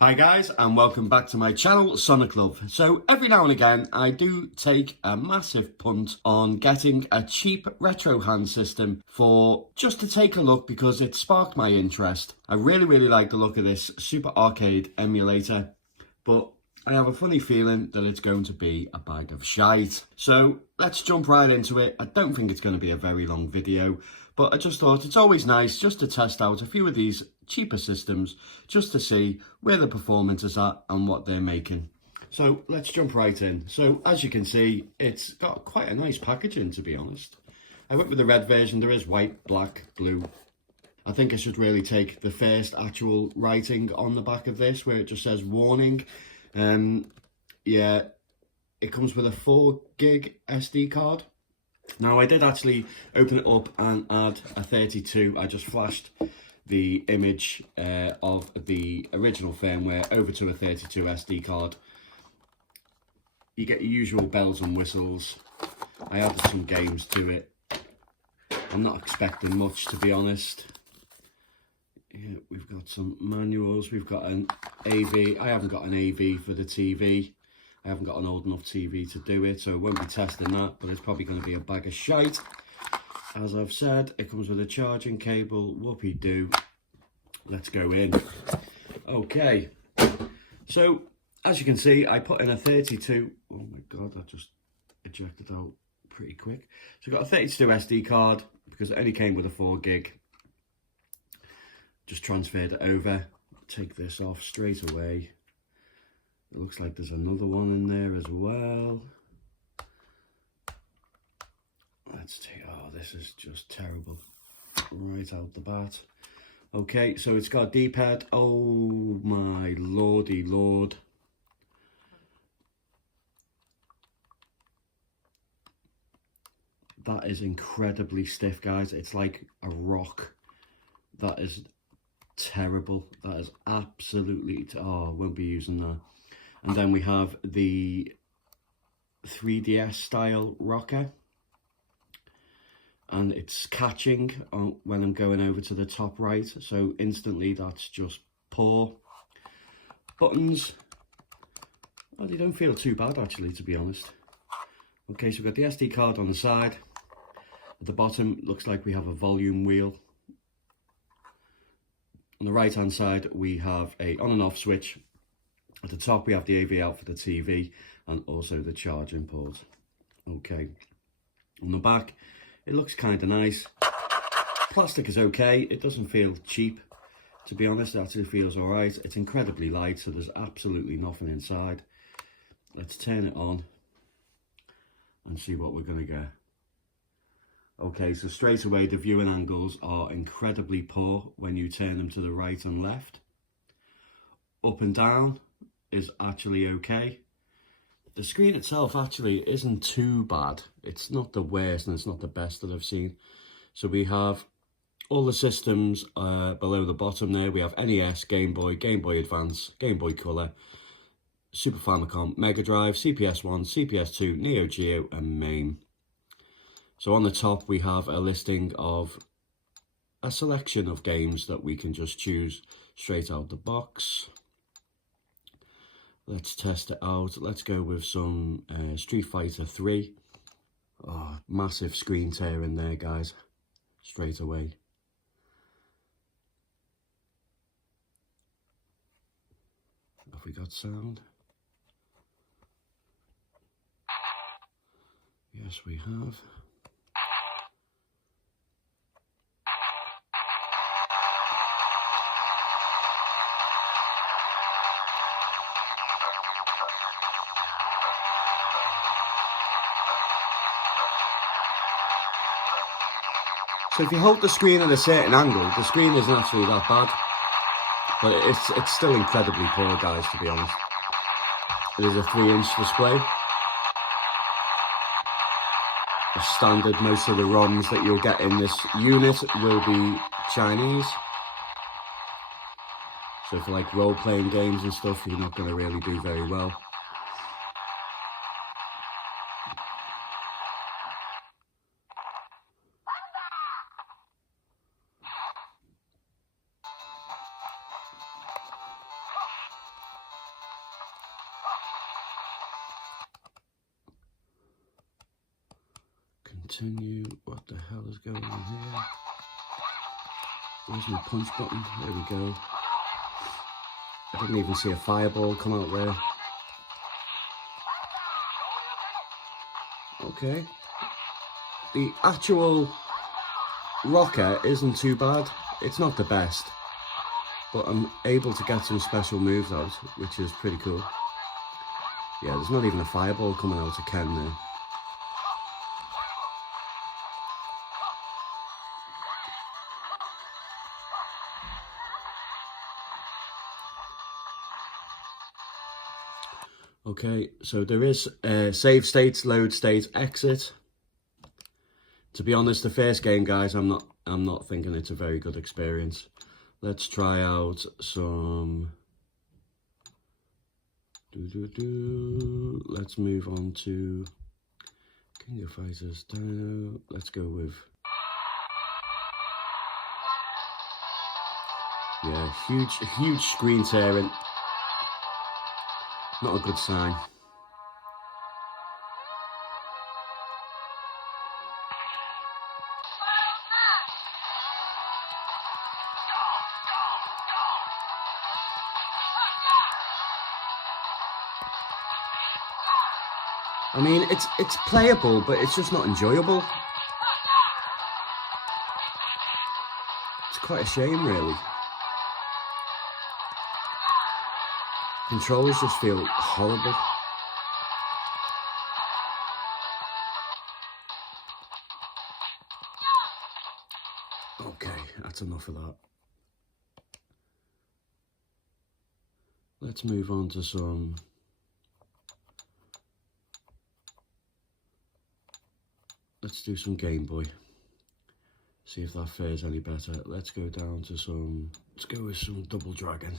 Hi guys, and welcome back to my channel, Sonic Love. So every now and again I do take a massive punt on getting a cheap retro hand system for just to take a look because it sparked my interest. I really like the look of this Super Arcade emulator, but I have a funny feeling that it's going to be a bag of shite. So let's jump right into it. I don't think it's going to be a very long video, but I just thought it's always nice just to test out a few of these cheaper systems just to see where the performance is at and what they're making. So let's jump right in. So as you can see, it's got quite a nice packaging, to be honest. I went with the red version. There is white, black, blue. I think I should really take the first actual writing on the back of this where it just says warning. Yeah, it comes with a 4 gig SD card. Now I did actually open it up and add a 32. I just flashed the image of the original firmware over to a 32 SD card. You get your usual bells and whistles. I added some games to it. I'm not expecting much, to be honest. Yeah, we've got some manuals. We've got an AV. I haven't got an AV for the TV. I haven't got an old enough TV to do it, so I won't be testing that, but it's probably going to be a bag of shite. As I've said, it comes with a charging cable. Whoopee-doo. Let's go in. Okay. So, as you can see, I put in a 32. Oh my God, that just ejected out pretty quick. So I've got a 32 SD card because it only came with a 4 gig. Just transferred it over. Take this off straight away. It looks like there's another one in there as well. Let's take, oh, this is just terrible. Right out the bat. Okay, so it's got a D-pad. Oh my lordy lord. That is incredibly stiff, guys. It's like a rock. That is terrible. That is absolutely, oh, I won't be using that. And then we have the 3DS style rocker. And it's catching when I'm going over to the top right. So instantly that's just poor. Buttons. Oh, they don't feel too bad actually, to be honest. Okay, so we've got the SD card on the side. At the bottom, looks like we have a volume wheel. On the right hand side, we have a on and off switch. At the top, we have the AV out for the TV and also the charging port. Okay. On the back, it looks kind of nice. Plastic is okay. It doesn't feel cheap, to be honest. It actually feels all right. It's incredibly light, so there's absolutely nothing inside. Let's turn it on and see what we're going to get. Okay, so straight away, the viewing angles are incredibly poor when you turn them to the right and left. Up and down is actually okay. The screen itself actually isn't too bad. It's not the worst and it's not the best that I've seen. So we have all the systems below the bottom there. We have NES, Game Boy, Game Boy Advance, Game Boy Color, Super Famicom, Mega Drive, CPS1, CPS2, Neo Geo and Emmmmm. So on the top we have a listing of a selection of games that we can just choose straight out the box. Let's test it out. Let's go with some Street Fighter 3. Oh, massive screen tear in there, guys. Straight away. Have we got sound? Yes, we have. So if you hold the screen at a certain angle, the screen isn't actually that bad, but it's still incredibly poor, guys, to be honest. It is a 3-inch display. As standard, most of the ROMs that you'll get in this unit will be Chinese. So for like role-playing games and stuff, you're not going to really do very well. Continue. What the hell is going on here? Where's my punch button? There we go. I didn't even see a fireball come out there. Okay. The actual rocket isn't too bad. It's not the best, but I'm able to get some special moves out, which is pretty cool. Yeah, there's not even a fireball coming out of Ken there. Okay, so there is save states, load states, exit. To be honest, the first game, guys, I'm not thinking it's a very good experience. Let's try out some. Let's move on to King of Fighters Dino. Let's go with. Yeah, huge screen tearing. Not a good sign. I mean, it's playable, but it's just not enjoyable. It's quite a shame, really. Controls just feel horrible. Okay, that's enough of that. Let's move on to some. Let's do some Game Boy. See if that fares any better. Let's go down to some. Let's go with some Double Dragon.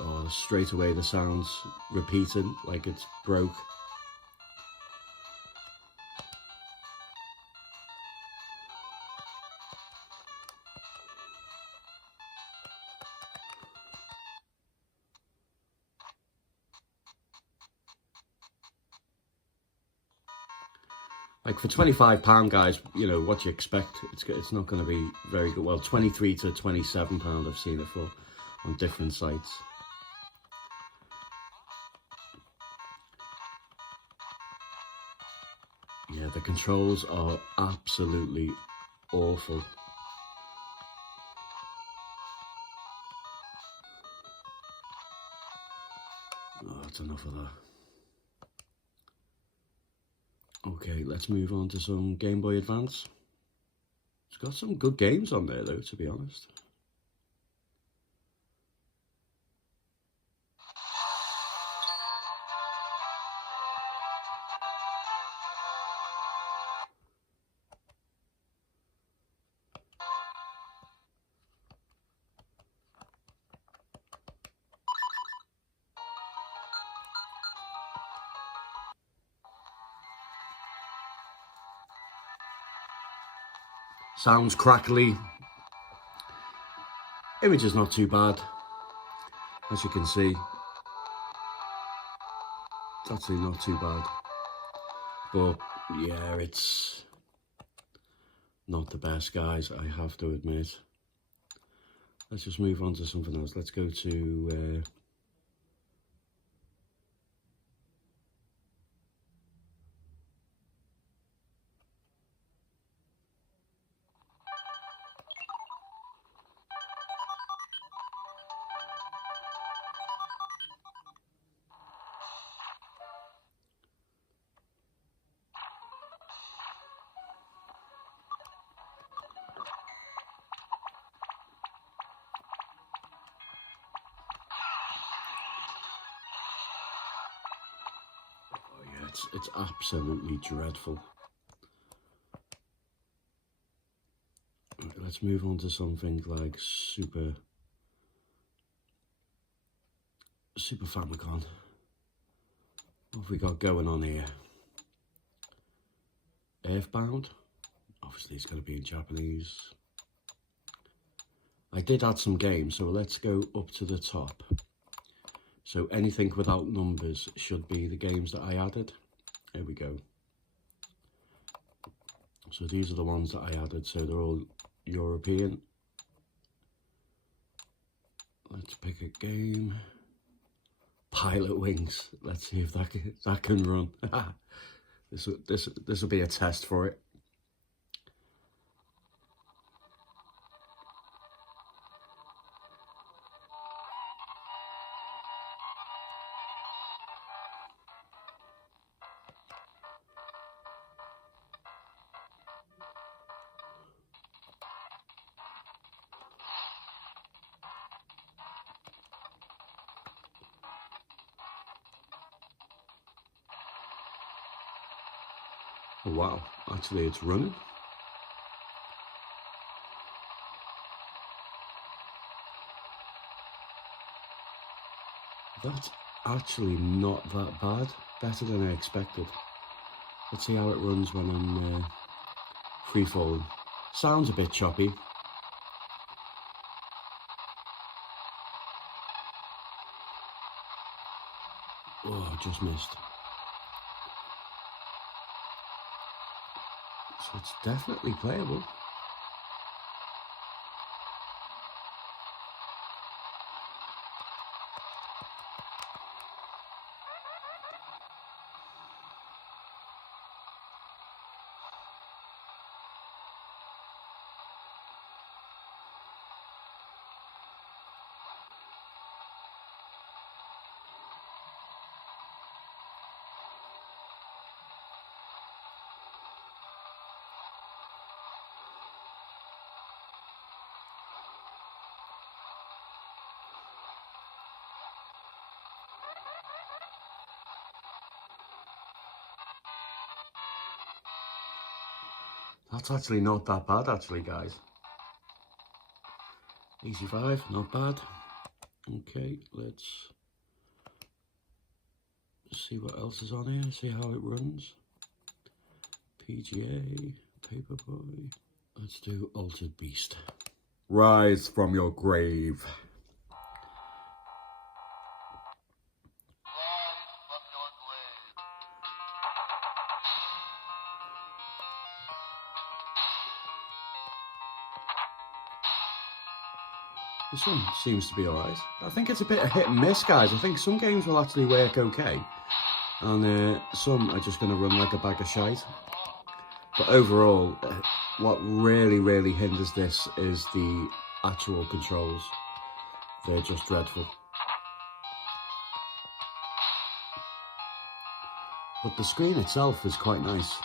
Oh, straight away the sound's repeating like it's broke. Like for £25, guys, you know what you expect. It's not going to be very good. Well, £23 to £27 I've seen it for on different sites. Yeah, the controls are absolutely awful. Oh, that's enough of that. Okay, let's move on to some Game Boy Advance. It's got some good games on there, though, to be honest. Sounds crackly. Image is not too bad, as you can see. It's actually not too bad. But yeah, it's not the best, guys, I have to admit. Let's just move on to something else. Let's go to it's absolutely dreadful. Right, let's move on to something like Super Famicom. What have we got going on here? Earthbound. Obviously it's going to be in Japanese. I did add some games, so let's go up to the top. So anything without numbers should be the games that I added. There we go. So these are the ones that I added, so they're all European. Let's pick a game. Pilot Wings. Let's see if that can run. This will be a test for it. Oh, wow, actually it's running. That's actually not that bad. Better than I expected. Let's see how it runs when I'm free falling. Sounds a bit choppy. Oh, just missed. So it's definitely playable. That's actually not that bad, actually, guys. 85, not bad. Okay, let's see what else is on here, see how it runs. PGA, Paperboy. Let's do Altered Beast. Rise from your grave. This one seems to be alright. I think it's a bit of hit and miss, guys. I think some games will actually work okay, and some are just going to run like a bag of shite. But overall, what really hinders this is the actual controls. They're just dreadful. But the screen itself is quite nice.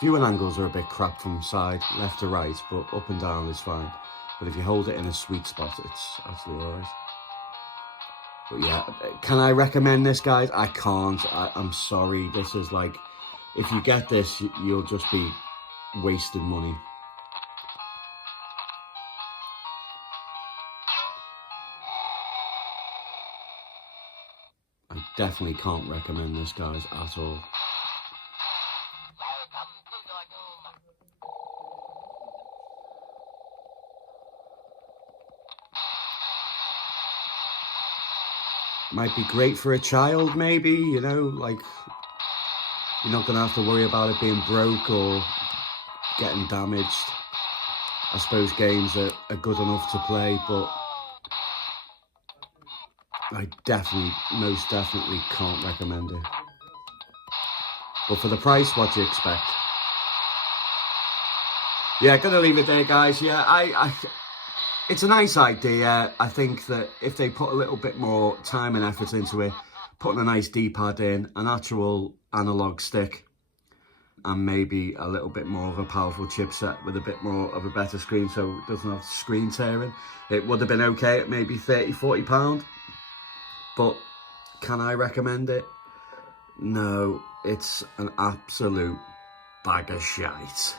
Viewing angles are a bit crap from side, left to right, but up and down is fine. But if you hold it in a sweet spot, it's actually alright. But yeah, can I recommend this, guys? I can't. I'm sorry. This is like, if you get this, you'll just be wasting money. I definitely can't recommend this, guys, at all. Might be great for a child, maybe, you know, like, you're not going to have to worry about it being broke or getting damaged. I suppose games are good enough to play, but I most definitely can't recommend it. But for the price, what do you expect? Yeah, gonna leave it there, guys. Yeah, it's a nice idea. I think that if they put a little bit more time and effort into it, putting a nice D-pad in, an actual analog stick, and maybe a little bit more of a powerful chipset with a bit more of a better screen so it doesn't have screen tearing, it would have been okay at maybe £30–40. But can I recommend it? No, it's an absolute bag of shite.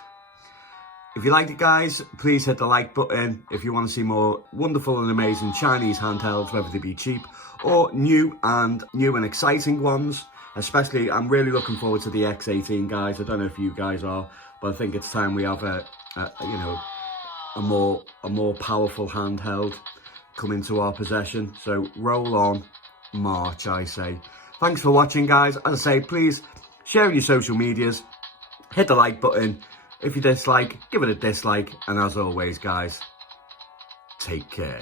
If you liked it, guys, please hit the like button. If you want to see more wonderful and amazing Chinese handhelds, whether they be cheap or new and exciting ones, especially, I'm really looking forward to the X18, guys. I don't know if you guys are, but I think it's time we have a a more powerful handheld come into our possession. So roll on, march, I say. Thanks for watching, guys. As I say, please share on your social medias, hit the like button. If you dislike, give it a dislike. And as always, guys, take care.